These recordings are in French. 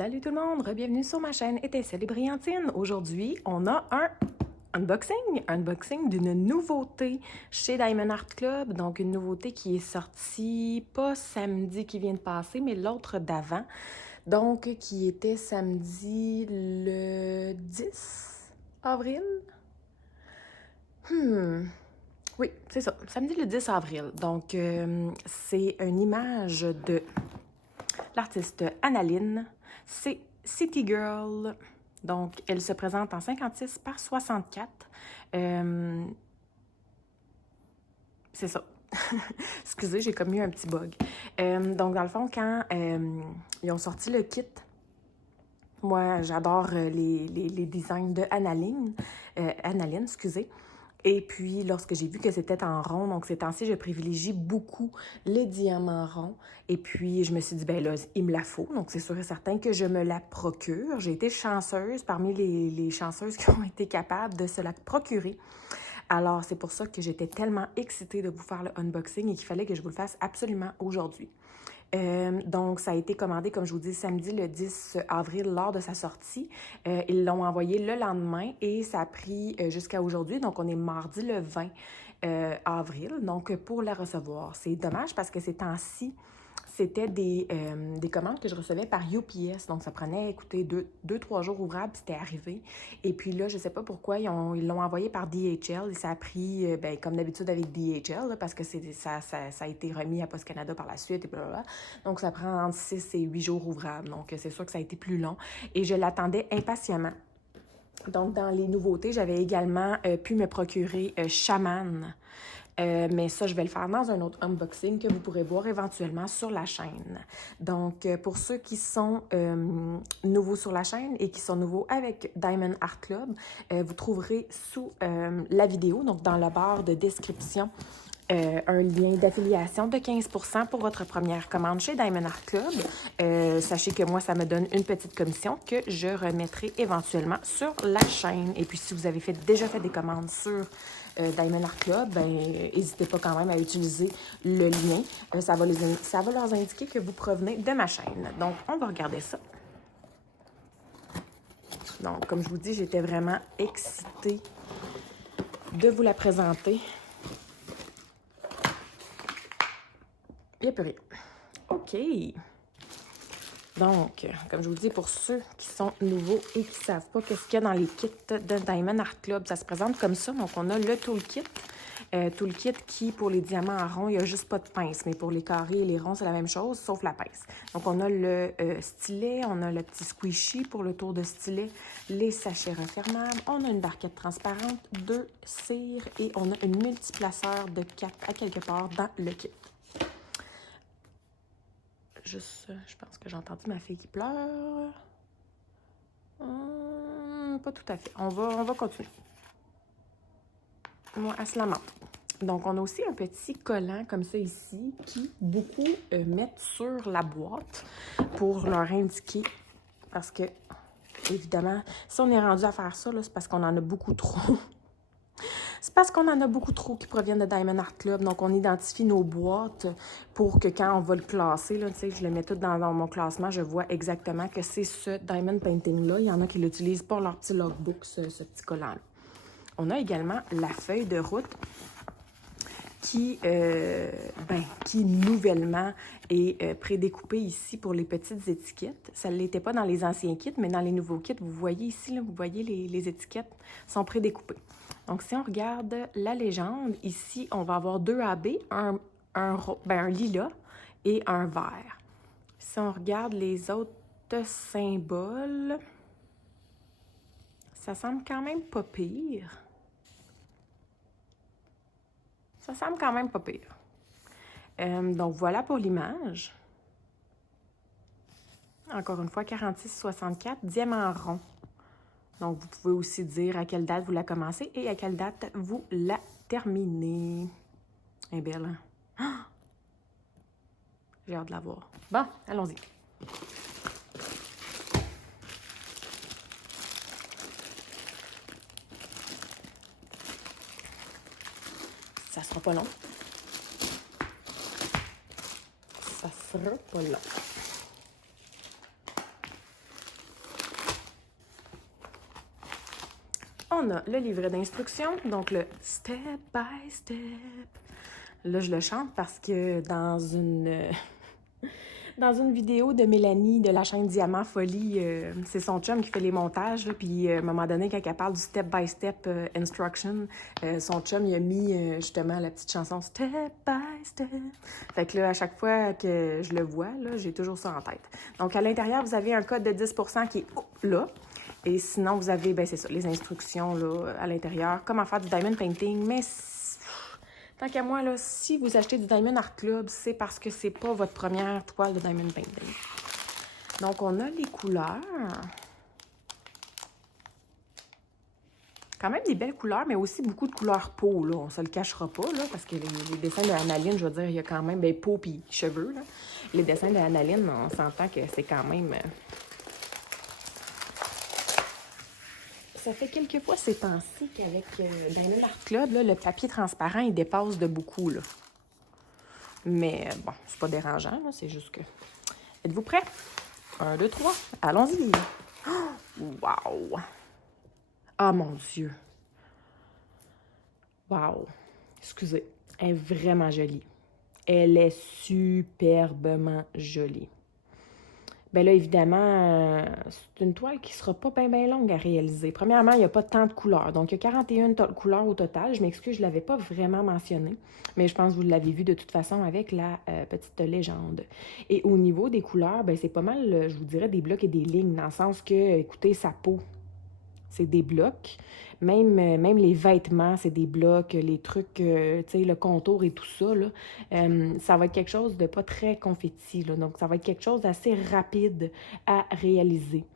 Salut tout le monde, bienvenue sur ma chaîne Étincelle et Brillantine. Aujourd'hui, on a un unboxing d'une nouveauté chez Diamond Art Club. Donc, une nouveauté qui est sortie pas samedi qui vient de passer, mais l'autre d'avant. Donc, qui était samedi le 10 avril. Oui, c'est ça, samedi le 10 avril. Donc, c'est une image de l'artiste Analine. C'est City Girl. Donc, elle se présente en 56 par 64. C'est ça. Excusez, j'ai commis un petit bug. Donc, dans le fond, quand ils ont sorti le kit, moi, j'adore les designs de Analine, excusez. Et puis, lorsque j'ai vu que c'était en rond, donc ces temps-ci, je privilégie beaucoup les diamants ronds. Et puis, je me suis dit, ben là, il me la faut. Donc, c'est sûr et certain que je me la procure. J'ai été chanceuse parmi les chanceuses qui ont été capables de se la procurer. Alors, c'est pour ça que j'étais tellement excitée de vous faire le unboxing et qu'il fallait que je vous le fasse absolument aujourd'hui. Donc, ça a été commandé, comme je vous dis, samedi le 10 avril lors de sa sortie. Ils l'ont envoyé le lendemain et ça a pris jusqu'à aujourd'hui. Donc, on est mardi le 20 avril, donc pour la recevoir. C'est dommage parce que ces temps-ci, c'était des commandes que je recevais par UPS. Donc, ça prenait, écoutez, 2-3 jours ouvrables, c'était arrivé. Et puis là, je ne sais pas pourquoi, ils l'ont envoyé par DHL. Et ça a pris, ben, comme d'habitude avec DHL, là, parce que ça a été remis à Post Canada par la suite. Et blablabla. Donc, ça prend entre 6 et 8 jours ouvrables. Donc, c'est sûr que ça a été plus long. Et je l'attendais impatiemment. Donc, dans les nouveautés, j'avais également pu me procurer Shaman. Mais ça, je vais le faire dans un autre unboxing que vous pourrez voir éventuellement sur la chaîne. Donc, pour ceux qui sont nouveaux sur la chaîne et qui sont nouveaux avec Diamond Art Club, vous trouverez sous la vidéo, donc dans la barre de description, un lien d'affiliation de 15% pour votre première commande chez Diamond Art Club. Sachez que moi, ça me donne une petite commission que je remettrai éventuellement sur la chaîne. Et puis, si vous avez déjà fait des commandes sur Diamond Art Club, ben, n'hésitez pas quand même à utiliser le lien. Ça va leur indiquer que vous provenez de ma chaîne. Donc, on va regarder ça. Donc, comme je vous dis, j'étais vraiment excitée de vous la présenter. Il n'y a plus rien. OK. Donc, comme je vous dis, pour ceux qui sont nouveaux et qui ne savent pas qu'est-ce qu'il y a dans les kits de Diamond Art Club, ça se présente comme ça. Donc, on a le toolkit. Toolkit qui, pour les diamants en rond, il n'y a juste pas de pince. Mais pour les carrés et les ronds, c'est la même chose, sauf la pince. Donc, on a le stylet, on a le petit squishy pour le tour de stylet, les sachets refermables, on a une barquette transparente, 2 cires et on a une multiplaceur de 4 à quelque part dans le kit. Juste, je pense que j'ai entendu ma fille qui pleure. Pas tout à fait. On va continuer. Moi, elle se lamente. Donc, on a aussi un petit collant comme ça ici qui beaucoup mettent sur la boîte pour leur indiquer. Parce que, évidemment, si on est rendu à faire ça, c'est parce qu'on en a beaucoup trop. C'est parce qu'on en a beaucoup trop qui proviennent de Diamond Art Club. Donc, on identifie nos boîtes pour que quand on va le classer, là, je le mets tout dans mon classement, je vois exactement que c'est ce Diamond Painting-là. Il y en a qui l'utilisent pour leur petit logbook, ce petit collant-là. On a également la feuille de route qui nouvellement est prédécoupée ici pour les petites étiquettes. Ça ne l'était pas dans les anciens kits, mais dans les nouveaux kits, vous voyez ici, là, vous voyez les étiquettes sont prédécoupées. Donc, si on regarde la légende, ici, on va avoir 2 AB, un lilas et un vert. Si on regarde les autres symboles, ça semble quand même pas pire. Ça semble quand même pas pire. Donc, voilà pour l'image. Encore une fois, 46,64, diamant rond. Donc, vous pouvez aussi dire à quelle date vous la commencez et à quelle date vous la terminez. Elle est belle, hein? Ah! J'ai hâte de la voir. Bon, allons-y. Ça sera pas long. Ça sera pas long. on a le livret d'instructions, donc le Step by Step. Là, je le chante parce que dans une vidéo de Mélanie de la chaîne Diamant Folie, c'est son chum qui fait les montages, là, puis à un moment donné, quand elle parle du Step by Step Instruction, son chum, il a mis justement la petite chanson Step by Step. Fait que là, à chaque fois que je le vois, là, j'ai toujours ça en tête. Donc, à l'intérieur, vous avez un code de 10% qui est là. Et sinon, vous avez, ben c'est ça, les instructions là, à l'intérieur, comment faire du diamond painting. Mais tant qu'à moi, là, si vous achetez du Diamond Art Club, c'est parce que c'est pas votre première toile de diamond painting. Donc, on a les couleurs. Quand même des belles couleurs, mais aussi beaucoup de couleurs peau, là. On se le cachera pas, là, parce que les dessins de Annaline, je veux dire, il y a quand même, ben, peau puis cheveux, là. Les dessins de Annaline, on s'entend que c'est quand même... Ça fait quelques fois ces temps-ci qu'avec Diamond Art Club, là, le papier transparent, il dépasse de beaucoup, là. Mais bon, c'est pas dérangeant, là, c'est juste que... Êtes-vous prêts? 1, 2, 3, allons-y! Wow! Ah, mon Dieu! Wow! Excusez, elle est vraiment jolie. Elle est superbement jolie. Bien là, évidemment, c'est une toile qui ne sera pas bien longue à réaliser. Premièrement, il n'y a pas tant de couleurs. Donc, il y a 41 couleurs au total. Je m'excuse, je ne l'avais pas vraiment mentionné, mais je pense que vous l'avez vu de toute façon avec la petite légende. Et au niveau des couleurs, ben, c'est pas mal, je vous dirais, des blocs et des lignes, dans le sens que, écoutez, sa peau, c'est des blocs. Même les vêtements, c'est des blocs, les trucs, tu sais, le contour et tout ça, là, ça va être quelque chose de pas très confetti, là. Donc, ça va être quelque chose d'assez rapide à réaliser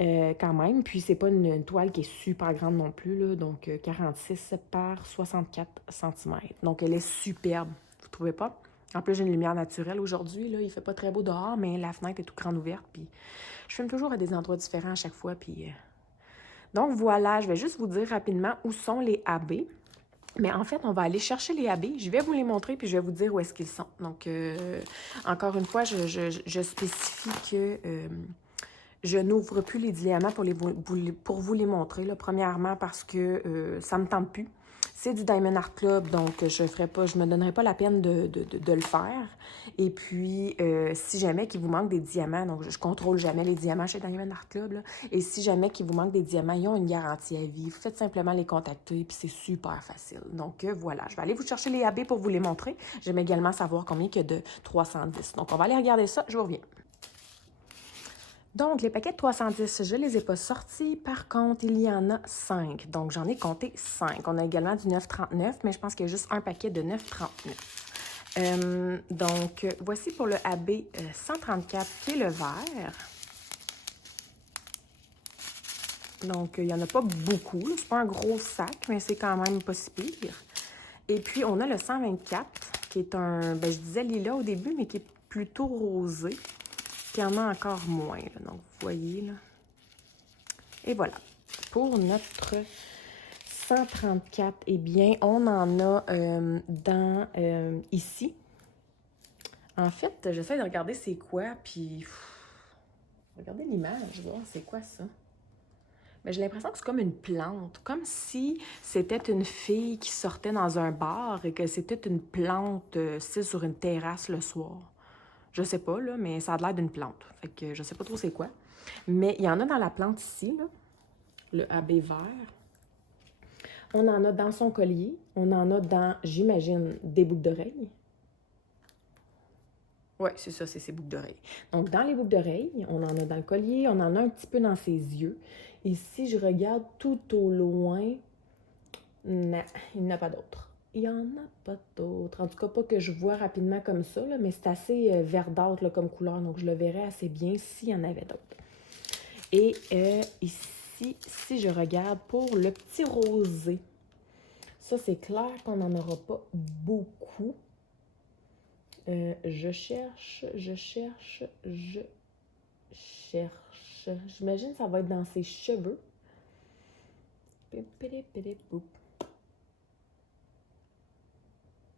quand même. Puis, c'est pas une toile qui est super grande non plus, là. Donc, 46 par 64 cm. Donc, elle est superbe. Vous trouvez pas? En plus, j'ai une lumière naturelle aujourd'hui, là. Il fait pas très beau dehors, mais la fenêtre est toute grande ouverte. Puis, je filme toujours à des endroits différents à chaque fois, puis... Donc voilà, je vais juste vous dire rapidement où sont les AB. Mais en fait, on va aller chercher les AB. Je vais vous les montrer, puis je vais vous dire où est-ce qu'ils sont. Donc, encore une fois, je spécifie que je n'ouvre plus les diamants pour vous les montrer. Là. Premièrement, parce que ça ne me tente plus. C'est du Diamond Art Club, donc je me donnerai pas la peine de le faire. Et puis, si jamais qu'il vous manque des diamants, donc je contrôle jamais les diamants chez Diamond Art Club, là, et si jamais qu'il vous manque des diamants, ils ont une garantie à vie. Vous faites simplement les contacter, puis c'est super facile. Donc voilà, je vais aller vous chercher les AB pour vous les montrer. J'aime également savoir combien il y a de 310. Donc on va aller regarder ça, je vous reviens. Donc, les paquets de 310, je ne les ai pas sortis. Par contre, il y en a 5. Donc, j'en ai compté 5. On a également du 9,39, mais je pense qu'il y a juste un paquet de 9,39. Donc, voici pour le AB 134, qui est le vert. Donc, il n'y en a pas beaucoup. Ce n'est pas un gros sac, mais c'est quand même pas si pire. Et puis, on a le 124, qui est un, ben, je disais lilas au début, mais qui est plutôt rosé. Il y en a encore moins, là. Donc, vous voyez, là. Et voilà. Pour notre 134, eh bien, on en a ici. En fait, j'essaie de regarder c'est quoi, puis... regardez l'image, voir c'est quoi ça. Mais j'ai l'impression que c'est comme une plante. Comme si c'était une fille qui sortait dans un bar et que c'était une plante, sur une terrasse le soir. Je sais pas, là, mais ça a l'air d'une plante. Fait que je sais pas trop c'est quoi. Mais il y en a dans la plante ici, là, le AB vert. On en a dans son collier. On en a dans, j'imagine, des boucles d'oreilles. Oui, c'est ça, c'est ses boucles d'oreilles. Donc, dans les boucles d'oreilles, on en a dans le collier, on en a un petit peu dans ses yeux. Et si je regarde tout au loin, non, il n'y en a pas d'autres. Il n'y en a pas d'autres. En tout cas, pas que je vois rapidement comme ça, là, mais c'est assez verdâtre là, comme couleur, donc je le verrais assez bien s'il y en avait d'autres. Et ici, si je regarde pour le petit rosé, ça c'est clair qu'on n'en aura pas beaucoup. Je cherche. J'imagine que ça va être dans ses cheveux.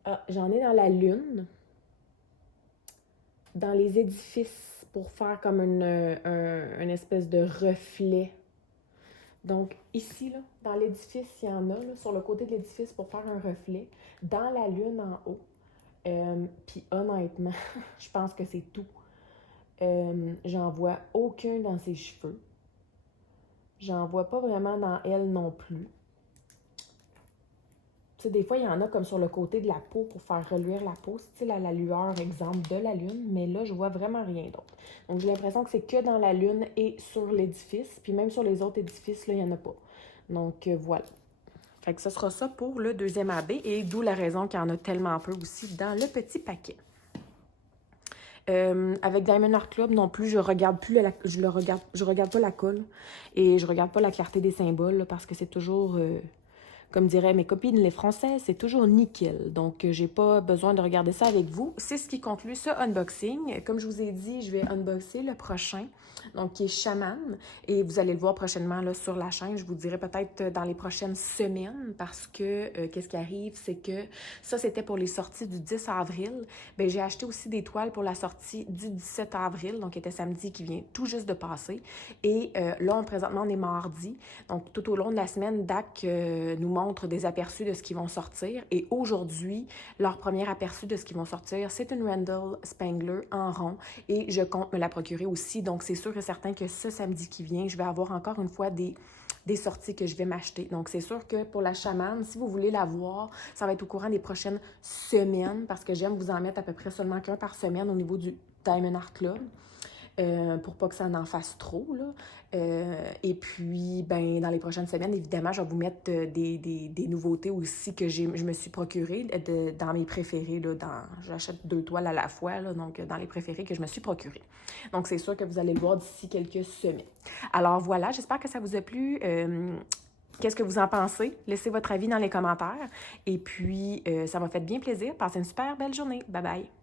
Ah, j'en ai dans la lune. Dans les édifices pour faire comme une espèce de reflet. Donc, ici, là, dans l'édifice, il y en a, là, sur le côté de l'édifice pour faire un reflet. Dans la lune en haut. Puis honnêtement, je pense que c'est tout. J'en vois aucun dans ses cheveux. J'en vois pas vraiment dans elle non plus. Tu sais, des fois, il y en a comme sur le côté de la peau pour faire reluire la peau, style à la lueur, exemple, de la lune. Mais là, je vois vraiment rien d'autre. Donc, j'ai l'impression que c'est que dans la lune et sur l'édifice. Puis même sur les autres édifices, là, il n'y en a pas. Donc, voilà. Fait que ce sera ça pour le deuxième AB. Et d'où la raison qu'il y en a tellement peu aussi dans le petit paquet. Avec Diamond Art Club non plus, je regarde pas la colle et je regarde pas la clarté des symboles là, parce que c'est toujours, comme diraient mes copines les Françaises, c'est toujours nickel. Donc, j'ai pas besoin de regarder ça avec vous. C'est ce qui conclut ce unboxing. Comme je vous ai dit, je vais unboxer le prochain, donc qui est Shaman. Et vous allez le voir prochainement là, sur la chaîne. Je vous dirai peut-être dans les prochaines semaines parce que qu'est-ce qui arrive, c'est que ça, c'était pour les sorties du 10 avril. Bien, j'ai acheté aussi des toiles pour la sortie du 17 avril, donc qui était samedi qui vient tout juste de passer. Et là, présentement, on est mardi. Donc, tout au long de la semaine, DAC nous montre des aperçus de ce qui vont sortir. Et aujourd'hui, leur premier aperçu de ce qui vont sortir, c'est une Randall Spangler en rond. Et je compte me la procurer aussi. Donc, c'est sûr et certain que ce samedi qui vient, je vais avoir encore une fois des sorties que je vais m'acheter. Donc, c'est sûr que pour la chamane, si vous voulez la voir, ça va être au courant des prochaines semaines parce que j'aime vous en mettre à peu près seulement qu'un par semaine au niveau du Diamond Art Club. Pour pas que ça en fasse trop, là. Et puis, ben, dans les prochaines semaines, évidemment, je vais vous mettre des nouveautés aussi que je me suis procurées dans mes préférés. J'achète 2 toiles à la fois, là, donc dans les préférés que je me suis procurées. Donc, c'est sûr que vous allez le voir d'ici quelques semaines. Alors voilà, j'espère que ça vous a plu. Qu'est-ce que vous en pensez? Laissez votre avis dans les commentaires. Et puis, ça m'a fait bien plaisir. Passez une super belle journée. Bye bye!